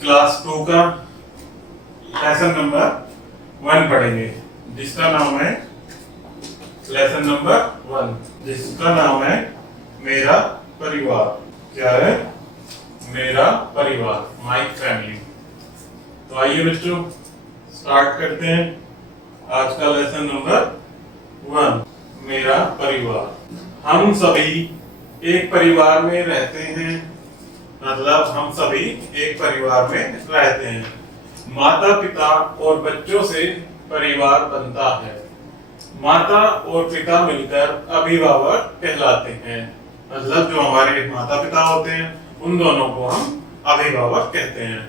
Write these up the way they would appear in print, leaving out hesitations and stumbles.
Class 2 का lesson number 1 पढ़ेंगे, जिसका नाम है लेसन नंबर 1, जिसका नाम है मेरा परिवार। क्या है? मेरा परिवार, माय फैमिली। तो आइए बच्चों स्टार्ट करते हैं आज का लेसन नंबर 1, मेरा परिवार। हम सभी एक परिवार में रहते हैं, मतलब हम सभी एक परिवार में रहते हैं। माता पिता और बच्चों से परिवार बनता है। माता और पिता मिलकर अभिभावक कहलाते हैं, मतलब जो हमारे माता पिता होते हैं उन दोनों को हम अभिभावक कहते हैं।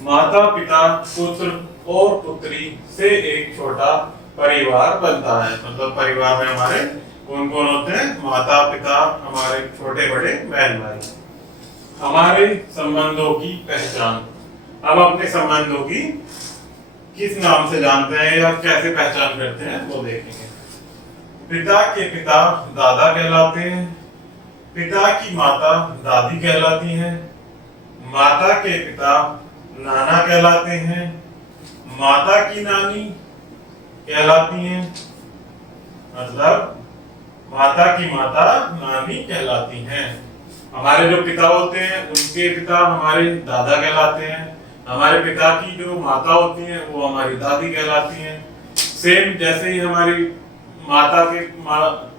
माता पिता पुत्र और पुत्री से एक छोटा परिवार बनता है, मतलब परिवार में हमारे कौन कौन होते हैं? माता पिता, हमारे छोटे बड़े बहन भाई। हमारे संबंधों की पहचान। हम अपने संबंधों की किस नाम से जानते हैं या कैसे पहचान करते हैं वो देखेंगे। पिता के पिता दादा कहलाते हैं, पिता की माता दादी कहलाती हैं, माता के पिता नाना कहलाते हैं, माता की नानी कहलाती हैं, मतलब माता की माता नानी कहलाती हैं। हमारे जो पिता होते हैं उनके पिता हमारे दादा कहलाते हैं, हमारे पिता की जो माता होती हैं वो हमारी दादी कहलाती हैं। सेम जैसे ही हमारी माता के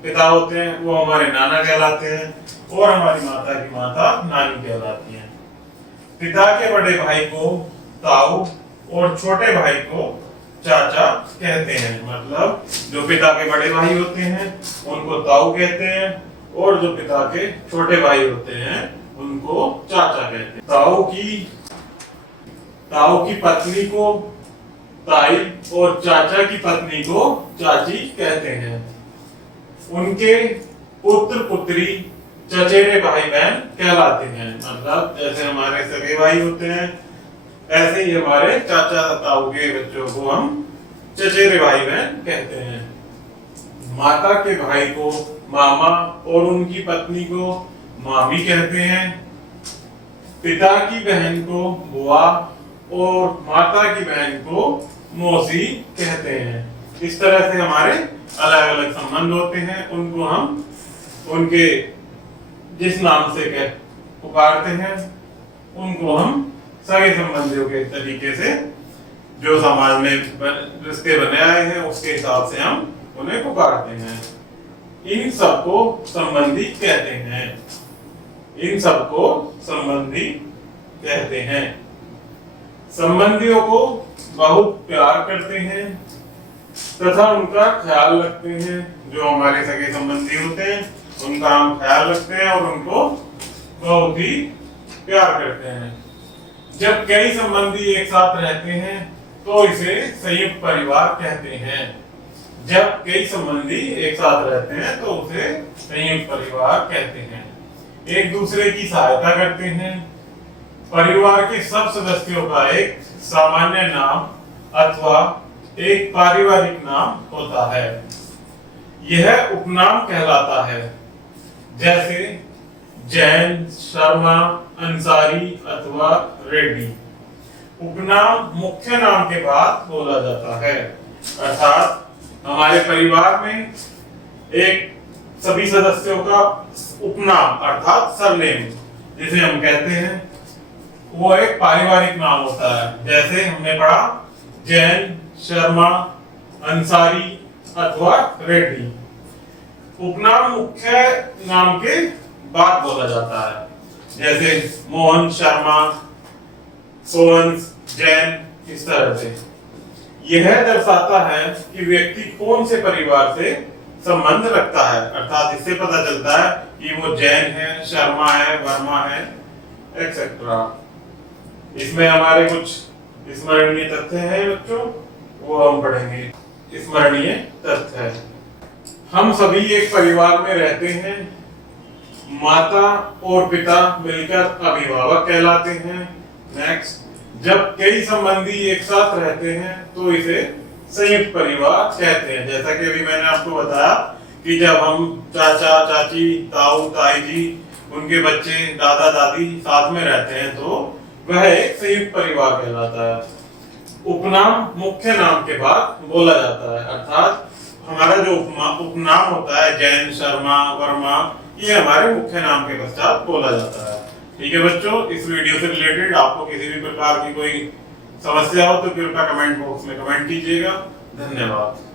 पिता होते हैं वो हमारे नाना कहलाते हैं और हमारी माता की माता नानी कहलाती हैं। पिता के बड़े भाई को ताऊ और छोटे भाई को चाचा कहते हैं, मतलब जो पिता के बड़े भाई होते हैं उनको ताऊ कहते हैं और जो पिता के छोटे भाई होते हैं उनको चाचा कहते हैं। ताऊ की पत्नी को ताई और चाचा की पत्नी को चाची कहते हैं। उनके पुत्र पुत्री चचेरे भाई बहन कहलाते हैं, मतलब जैसे हमारे सगे भाई होते हैं ऐसे ही हमारे चाचा ताऊ के बच्चों को हम चचेरे भाई बहन कहते हैं। माता के भाई को मामा और उनकी पत्नी को मामी कहते हैं। पिता की बहन को बुआ और माता की बहन को मौसी कहते हैं। इस तरह से हमारे अलग अलग संबंध होते हैं, उनको हम उनके जिस नाम से पुकारते हैं उनको हम सगे संबंधियों के तरीके से जो समाज में रिश्ते बने आए हैं उसके हिसाब से हम उन्हें पुकारते हैं। इन सबको संबंधी कहते हैं, इन सबको संबंधी कहते हैं। संबंधियों को बहुत प्यार करते हैं तथा उनका ख्याल रखते हैं। जो हमारे सगे संबंधी होते हैं उनका हम ख्याल रखते हैं और उनको बहुत ही प्यार करते हैं। जब कई संबंधी एक साथ रहते हैं तो इसे संयुक्त परिवार कहते हैं। जब कई संबंधी एक साथ रहते हैं तो उसे संयुक्त परिवार कहते हैं। एक दूसरे की सहायता करते हैं। परिवार के सब सदस्यों का एक सामान्य नाम अथवा एक पारिवारिक नाम होता है, यह उपनाम कहलाता है, जैसे जैन, शर्मा, अंसारी अथवा रेड्डी। उपनाम मुख्य नाम के बाद बोला जाता है, अर्थात हमारे परिवार में एक सभी सदस्यों का उपनाम अर्थात सरनेम जिसे हम कहते हैं वो एक पारिवारिक नाम होता है। जैसे हमने पढ़ा जैन, शर्मा, अंसारी अथवा रेड्डी। उपनाम मुख्य नाम के बाद बोला जाता है, जैसे मोहन, शर्मा, सोहन, जैन, इस तरह से। यह दर्शाता है कि व्यक्ति कौन से परिवार से संबंध रखता है, अर्थात इससे पता चलता है कि वो जैन है, शर्मा है, वर्मा है, एक्सेट्रा। इसमें हमारे कुछ स्मरणीय तथ्य हैं बच्चों, वो हम पढ़ेंगे। स्मरणीय तथ्य, हम सभी एक परिवार में रहते हैं। माता और पिता मिलकर अभिभावक कहलाते हैं। नेक्स्ट, जब कई संबंधी एक साथ रहते हैं तो इसे संयुक्त परिवार कहते हैं। जैसा कि अभी मैंने आपको बताया कि जब हम चाचा चाची, ताऊ ताई जी, उनके बच्चे, दादा दादी साथ में रहते हैं तो वह एक संयुक्त परिवार कहलाता है। उपनाम मुख्य नाम के बाद बोला जाता है, अर्थात हमारा जो उपनाम होता है जैन, शर्मा, वर्मा, ये हमारे मुख्य नाम के पश्चात बोला जाता है। ठीक है बच्चों, इस वीडियो से रिलेटेड आपको किसी भी प्रकार की कोई समस्या हो तो कृपया कमेंट बॉक्स में कमेंट कीजिएगा। धन्यवाद।